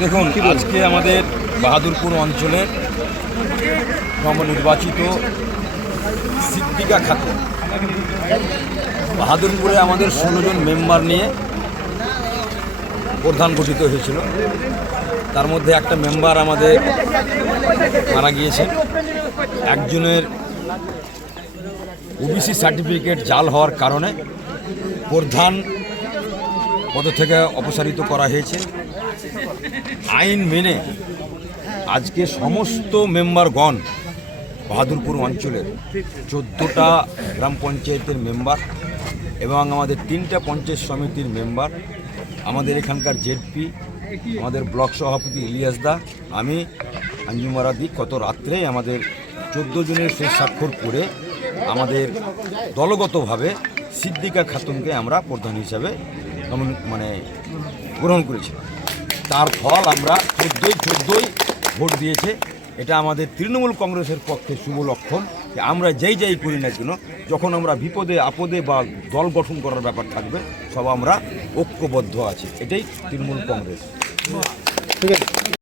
দেখুন আজকে আমাদের বাহাদুরপুর অঞ্চলের নবনির্বাচিত সিদ্দিকা খাতুন বাহাদুরপুরে আমাদের ষোলো জন মেম্বার নিয়ে প্রধান গঠিত হয়েছিল। তার মধ্যে একটা মেম্বার আমাদের মারা গিয়েছে। একজনের ওবিসি সার্টিফিকেট জাল হওয়ার কারণে প্রধান পদ থেকে অপসারিত করা হয়েছে। আইন মেনে আজকে সমস্ত মেম্বারগণ বাহাদুরপুর অঞ্চলের চোদ্দোটা গ্রাম পঞ্চায়েতের মেম্বার এবং আমাদের তিনটা পঞ্চায়েত সমিতির মেম্বার, আমাদের এখানকার জেডপি, আমাদের ব্লক সভাপতি ইলিয়াস দা, আমি আঞ্জুমারা আঞ্জুমারাদি গত রাত্রে আমাদের চোদ্দ জনের শেষ স্বাক্ষর করে আমাদের দলগতভাবে সিদ্দিকা খাতুনকে আমরা প্রধান হিসাবে মানে গ্রহণ করেছি তার ফল আমরা চোদ্দোই চোদ্দোই ভোট দিয়েছে। এটা আমাদের তৃণমূল কংগ্রেসের পক্ষে শুভ লক্ষণ যে আমরা যেই যাই করি না কেন, যখন আমরা বিপদে, আপদে বা দল গঠন করার ব্যাপার থাকবে, সব আমরা ঐক্যবদ্ধ আছি। এটাই তৃণমূল কংগ্রেস। ঠিক আছে।